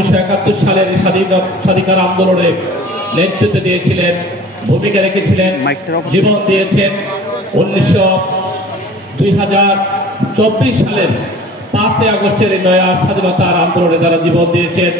1971 সালের স্বাধীনতার আন্দোলনে নেতৃত্ব দিয়েছিলেন, ভূমিকা রেখেছিলেন, জীবন দিয়েছেন। 2024 সালের 5 আগস্টের নয়া স্বাধীনতার আন্দোলনে যারা জীবন দিয়েছেন,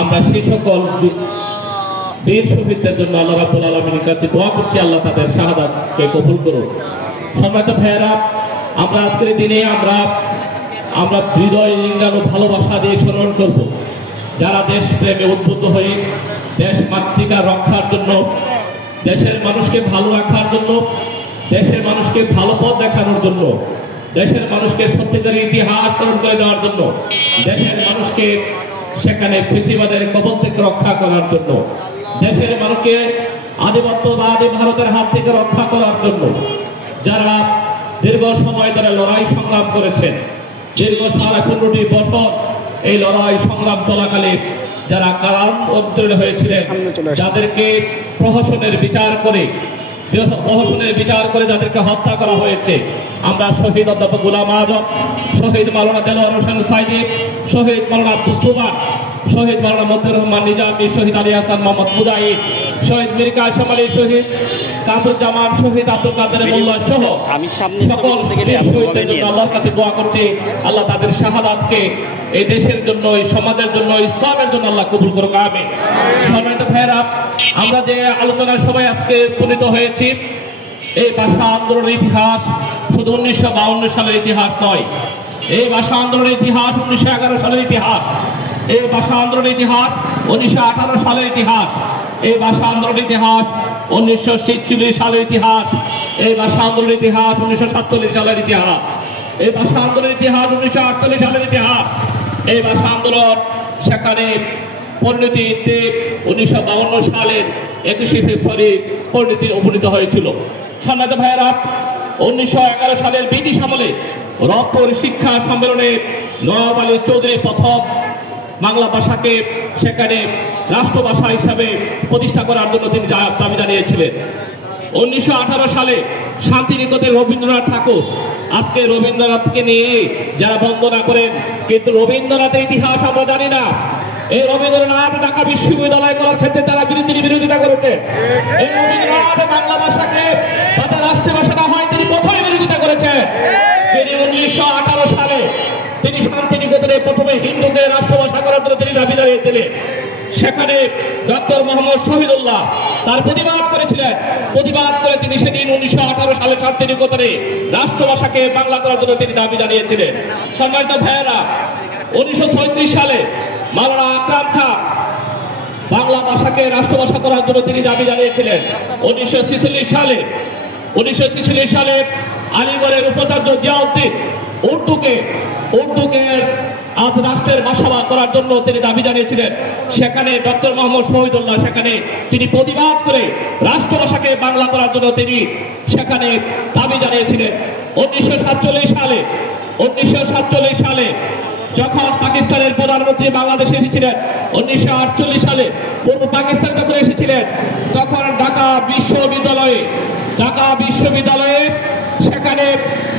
আমরা সেই সকল বীর শহীদদের জন্য আল্লাহ রাব্বুল আলামিনের কাছে দোয়া করছি, আল্লাহ তাদের শাহাদাতকে কবুল করুন। সম্মানিত ভাইয়েরা, আমরা আজকের দিনে আমরা হৃদয় রিঙ্গানো ভালোবাসা দিয়ে স্মরণ করব যারা দেশ প্রেমে উদ্বুদ্ধ হয়ে দেশ মাতৃকা রক্ষার জন্য, দেশের মানুষকে ভালো রাখার জন্য, দেশের মানুষকে ভালো পথ দেখানোর জন্য, দেশের মানুষকে সত্যিকারের ইতিহাস স্মরণ করে দেওয়ার জন্য, দেশের মানুষকে সেখানে ফ্যাসিবাদের কবল থেকে রক্ষা করার জন্য, দেশের মানুষকে আধিপত্যবাদী ভারতের হাত থেকে রক্ষা করার জন্য যারা দীর্ঘ সময় ধরে লড়াই সংগ্রাম করেছেন, দীর্ঘ 15টি বছর এই লড়াই সংগ্রাম চলাকালে যারা কারান্তরীণ হয়েছিলেন, যাদেরকে প্রহসনের বিচার করে যাদেরকে হত্যা করা হয়েছে, আমরা শহীদ অধ্যাপক গোলাম আযম, শহীদ মাওলানা দেলোয়ার হোসেন সাইদি, শহীদ মাওলানা আব্দুল সুবহান, শহীদ মাওলানা মতিউর রহমান নিজামী, শহীদ আলী হাসান মোহাম্মদ মুজাহিদ, শহীদ মীর কাসেম আলী, শহীদ কামরুজ্জামান, শহীদ আব্দুল কাদের মোল্লা সহ সকল শহীদদের জন্য আল্লাহর কাছে দোয়া করছি, আল্লাহ তাদের শাহাদাতকে এই দেশের জন্য, এই সমাজের জন্য, ইসলামের জন্য আল্লাহ কবুল করুক, আমিন। সম্মানিত ভাইয়েরা, আমরা যে আলোচনার সবাই আজকে উপনীত হয়েছি, এই ভাষা আন্দোলনের ইতিহাস শুধু 1952 সালের ইতিহাস নয়, এই ভাষা আন্দোলনের ইতিহাস 1911 সালের ইতিহাস, এই ভাষা আন্দোলনের ইতিহাস 1918 সালের ইতিহাস, এই ভাষা আন্দোলনের ইতিহাস 1946 সালের ইতিহাস, এই ভাষা আন্দোলনের ইতিহাস 1947 সালের ইতিহাস, এই ভাষা আন্দোলনের ইতিহাস 1948 সালের ইতিহাস, এই ভাষা আন্দোলন সেখানে পরিণতিতে 1952 সালের 21 ফেব্রুয়ারি পরিণতি উপনীত হয়েছিল। সম্মানিত ভাইয়েরা, 1911 সালের ব্রিটিশ আমলে রংপুর শিক্ষা সম্মেলনে নওয়াব আলী চৌধুরী প্রথম বাংলা ভাষাকে সেখানে রাষ্ট্রভাষা হিসাবে প্রতিষ্ঠা করার জন্য তিনি দাবি জানিয়েছিলেন। 1918 সালে শান্তিনিকেতনে রবীন্দ্রনাথ ঠাকুর, আজকে রবীন্দ্রনাথকে নিয়ে যারা বন্দনা করেন, কিন্তু রাবীন্দ্রনাথের ইতিহাস আমরা জানি না। এই রবীন্দ্রনাথ ঢাকা বিশ্ববিদ্যালয় করার ক্ষেত্রে তারা বিরোধিতা করেছে। এই রবীন্দ্রনাথ বাংলা ভাষাকে রাষ্ট্রীয় ভাষা না হয় তিনি প্রথমে বিরোধিতা করেছেন। তিনি 1918 সালে তিনি শান্তিনিকেতনে প্রথমে হিন্দুকে রাষ্ট্রভাষা করার জন্য তিনি দাবি জানিয়েছিলেন। সেখানে ডক্টর মোহাম্মদ শহীদুল্লাহ তার প্রতিবাদ করেছিলেন। প্রতিবাদ করে তিনি সেদিন 1918 সালে শান্তিনিকেতনে রাষ্ট্রভাষাকে বাংলা করার জন্য তিনি দাবি জানিয়েছিলেন। সম্মানিত ভাইয়েরা, 1936 সালে মাওলানা আকরাম খান বাংলা ভাষাকে রাষ্ট্রভাষা করার জন্য তিনি দাবি জানিয়েছিলেন। 1946 সালে আলিগড়ের উপাচার্য জিয়াউদ্দিন উর্দুকে আজ রাষ্ট্রের ভাষা করার জন্য তিনি দাবি জানিয়েছিলেন। সেখানে ডক্টর মোহাম্মদ শহীদুল্লাহ সেখানে তিনি প্রতিবাদ করে রাষ্ট্রভাষাকে বাংলা করার জন্য তিনি সেখানে দাবি জানিয়েছিলেন। 1947 সালে যখন পাকিস্তানের প্রধানমন্ত্রী বাংলাদেশে এসেছিলেন, 1948 সালে পূর্ব পাকিস্তান যখন এসেছিলেন, তখন ঢাকা বিশ্ববিদ্যালয়ে সেখানে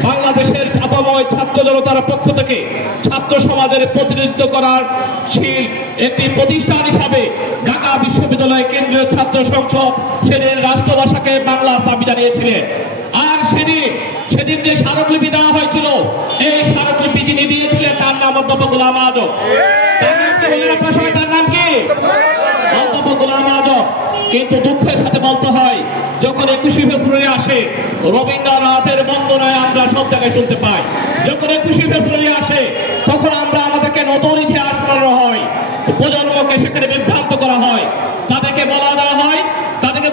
বাংলাদেশের ছাত্রময় ছাত্র জনতার পক্ষ থেকে ছাত্র সমাজের প্রতিনিধিত্ব করার একটি প্রতিষ্ঠান হিসাবে ঢাকা বিশ্ববিদ্যালয় কেন্দ্রীয় ছাত্র সংসদ সেদিন রাষ্ট্রভাষাকে বাংলার দাবি জানিয়েছিলেন। আর সেদিন যে স্মারকলিপি দেওয়া হয়েছিল, এই স্মারকলিপি যিনি দিয়েছিলেন তার নাম অধ্যাপক গোলাম আযম। তার নাম কি? অধ্যাপক গোলাম আযম। কিন্তু দুঃখের সাথে বলতে হয়, যখন 21 ফেব্রুয়ারি আসে, রবীন্দ্রনাথের বন্দনায় আমরা সব জায়গায় শুনতে পাই। যখন 21 ফেব্রুয়ারি আসে, তখন আমাদেরকে নতুন ইতিহাস শোনানো হয়, প্রজন্মকে সেখানে বিভ্রান্ত করা হয়, তাদেরকে বলা দেওয়া হয়, তাদেরকে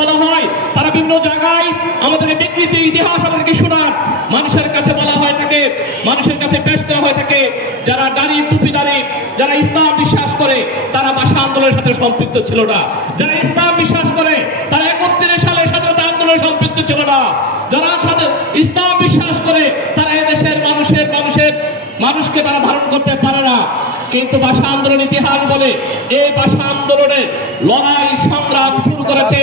বলা হয়, তারা বিভিন্ন জায়গায় আমাদেরকে বিকৃত ইতিহাস আমাদেরকে শোনান, মানুষের কাছে বলা হয় থাকে, মানুষের কাছে পেশ করা হয় থাকে, যারা টুপিদারি, যারা ইসলাম বিশ্বাস করে তারা ভাষা আন্দোলনের সাথে সম্পৃক্ত ছিল না, যারা ইসলাম বিশ্বাস করে তারা 31 সালে স্বাধীনতা আন্দোলনে সম্পৃক্ত ছিল না, যারা ইসলাম বিশ্বাস করে তারা এদেশের মানুষকে তারা ধারণ করতে পারে না। কিন্তু ভাষা আন্দোলন ইতিহাস বলে এই ভাষা আন্দোলনের লড়াই সংগ্রাম শুরু করেছে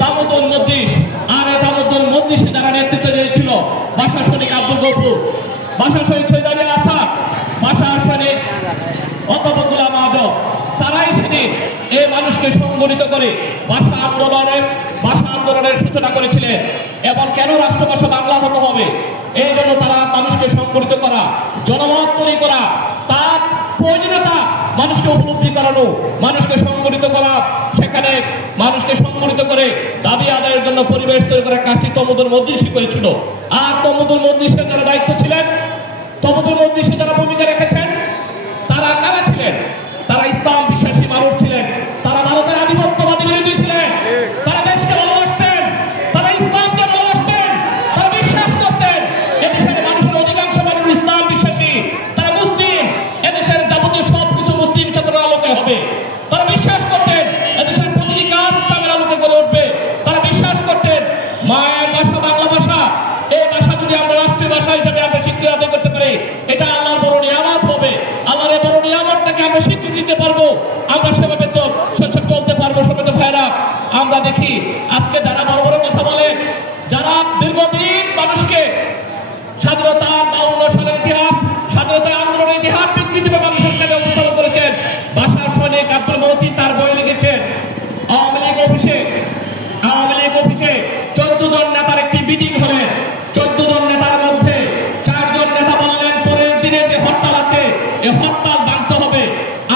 দামোদর মজলিস। আর এই দামোদর মজলিসে যারা নেতৃত্ব দিয়েছিল, ভাষা সৈনিক আব্দুল গফুর, ভাষা শহীদ সৈয়দ আলী আসাদ, ভাষা সৈনিক অধ্যাপক গোলাম আযম, মানুষকে সংগঠিত করে ভাষা আন্দোলনের সূচনা করেছিলেন। এবং কেন রাষ্ট্রভাষা বাংলা হতে হবে, এই জন্য তারা মানুষকে সংগঠিত করা, জনমত তৈরি করা, তার প্রয়োজনীয়তা মানুষকে উপলব্ধি করানো, মানুষকে সংগঠিত করা, সেখানে মানুষকে সংগঠিত করে দাবি আদায়ের জন্য পরিবেশ তৈরি করার কাজটি তমুদুল মজলিসই করেছিল। আর তমুদুল মজলিসের যারা দায়িত্ব ছিলেন, তমুদুল মজলিসে যারা ভূমিকা রেখেছেন, তারা কারা ছিলেন? তারা ইসলাম বিশ্বাসী মানুষ ছিলেন, তারা ভারতের আধিপত্যবাদী বিরোধী ছিলেন, তারা দেশকে ভালোবাসতেন, তারা ইসলামকে ভালোবাসতেন, তারা বিশ্বাস করতেন এদেশের মানুষের অধিকাংশ মানুষ ইসলাম বিশ্বাসী, তারা মুসলিম, এদেশের যাবতীয় সবকিছু মুসলিম চেতনার আলোকে হবে। তারা বিশ্বাস করতেন এদেশের প্রতিটি কাজ ইসলামের আলোকে গড়ে উঠবে। তারা বিশ্বাস করতেন মায়ের ভাষা বাংলা ভাষা, এই ভাষা যদি আমরা রাষ্ট্রীয় ভাষা হিসেবে আমরা স্বীকৃতি আদায় করতে পারি, এটা আল্লাহর বড় নিয়ামত হবে। আল্লাহর এই বড় নিয়ামতটাকে আমরা স্বীকৃতি দিতে পারবো, আমরা সেভাবে তো চলতে পারবো। সবাই তো ভাইরা, আমরা দেখি আজকে যারা বড় বড় কথা বলে, যারা দীর্ঘদিন মানুষকে স্বাধীনতা 52 সালের ইতিহাস, স্বাধীনতা আন্দোলনের ইতিহাস বিকৃতিভাবে মানুষের কাছে উপস্থাপন করেছেন, ভাষার সৈনিক আব্দুল মতিন তার বই লিখেছেন। আওয়ামী লীগ অফিসে 14 জন নেতার একটি মিটিং হলেন। 14 জন নেতার মধ্যে 4 জন নেতা বললেন পরের দিনে যে হরতাল আছে, এই হরতাল ভাঙতে হবে।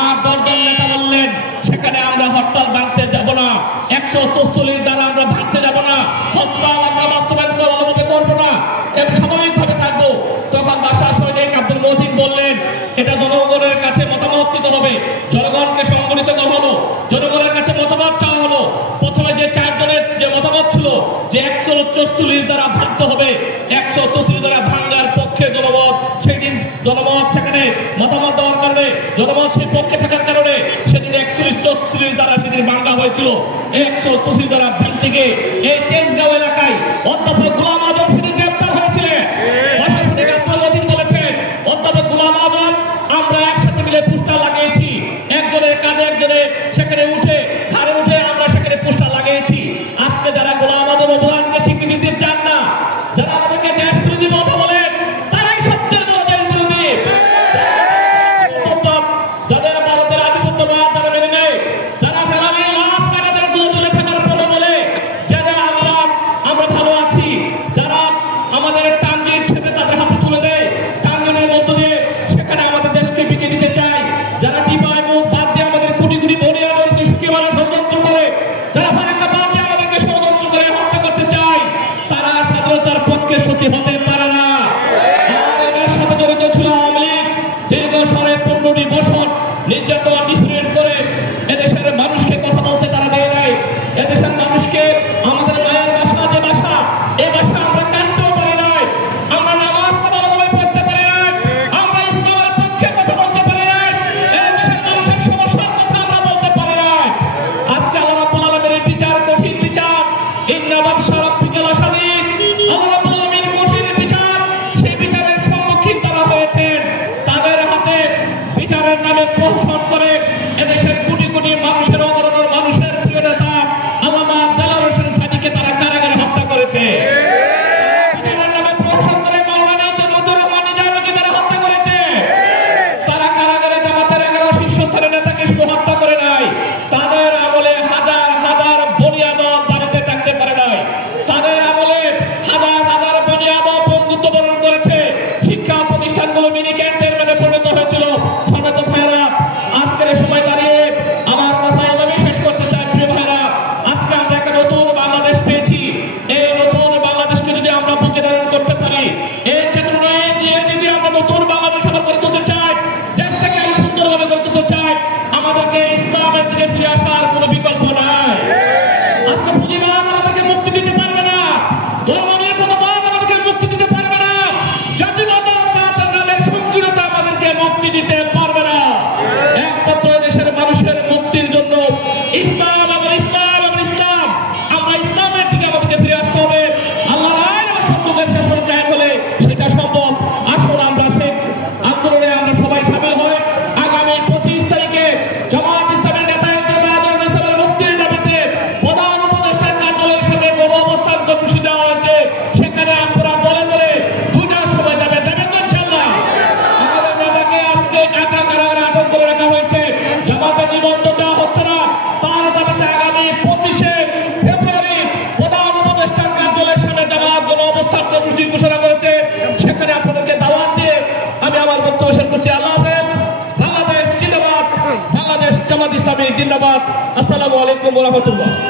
আর 10 জন নেতা বললেন সেখানে আমরা হরতাল ভাঙতে যাব না, 144 দ্বারা আমরা ভাঙতে যাব না, হরতাল আমরা বাস্তবায়ন ভালোভাবে করবো না, এবং স্বাভাবিকভাবে থাকবো। তখন ভাষা সৈনিক আব্দুল মতিন বললেন এটা জনগণের কাছে মতামত দিতে হবে, জনগণকে সংগঠিত করা হলো, জনগণের কাছে মতামত চাওয়া হলো। প্রথমে যে 4 জনের যে মতামত ছিল যে 144 দ্বারা ভাঙতে হবে, 144 দ্বারা ভাঙার পক্ষে জনমত, সেই দিন জনমত সেখানে মতামত দেওয়ার কারণে, জনমত সেই পক্ষে থাকার কারণে সেদিন 144 দ্বারা সেদিন ভাঙা হয়েছিল। 144 দ্বারা ভাঙতে গিয়ে এই তেজগাঁও এলাকায় অধ্যাপক গোলাম আজম সেদিন গ্রেপ্তার হয়েছিলেন। ভাষা সৈনিক আব্দুল মতিন বলেছেন অধ্যাপক গোলাম আজম আমরা একসাথে মিলে পোস্টার লাগিয়েছি, একজনের কাঁধে একজনে সেখানে ঘাড়ে উঠে আমরা সেখানে পোস্টার লাগিয়েছি। আজকে যারা গোলাম আজম অবদানকে স্বীকৃতি দিতে চান না, যারা আমাদেরকে দেশ বিরোধী কথা বলেন, তারাই সবচেয়ে বড় দেশ বিরোধী। যাদের ভারতের আধিপত্যবাদ তারা মেনে নেয়, যারা ফেলানির লাশ কাটাদের তুলে থাকার পরে বলে যে আমরা ভালো আছি, যারা আমাদের টাঙ্গির ছেড়ে তাদের হাতে তুলে দেয়, টাঙ্গিনের মধ্য দিয়ে সেখানে আমাদের দেশকে বিকে দিতে চায়, যারা টিপায় মুখ বাদ দিয়ে আমাদের কোটি কোটি বনিয়াদেরকে সুখী মারা ষড়যন্ত্র করে, যারা ফারাক্কা বাদ দিয়ে আমাদেরকে ষড়যন্ত্র করে হত্যা করতে চায়, তারা স্বাধীনতার পক্ষে সত্যি হতে পারে না। এর সাথে জড়িত ছিল আওয়ামী লীগ। দীর্ঘ 15টি বছর নির্যাতন নিপীড়ন করে এদেশের মানুষকে কথা বলতে তারা দেয় নাই। এদেশের মানুষকে আমাদের মায়ের ভাষা যে ভাষা, এই ভাষা আমরা জানতেও পারি নাই, আমরা নামাজ ভালোভাবে পড়তে পারি নাই, আমরা ইসলামের পক্ষে কথা বলতে পারি নাই, এদেশের মানুষের সমস্যার কথা আমরা বলতে পারি নাই। আজকে আল্লাহ রাব্বুল আলামিনের বিচার কঠিন বিচার, ইন্না বাতশা রাব্বিকা লাশাদীদ, আল্লাহ রাব্বুল আলামিন কঠিন জিন্দাবাদ। আসসালামু আলাইকুম ওয়া রাহমাতুল্লাহ।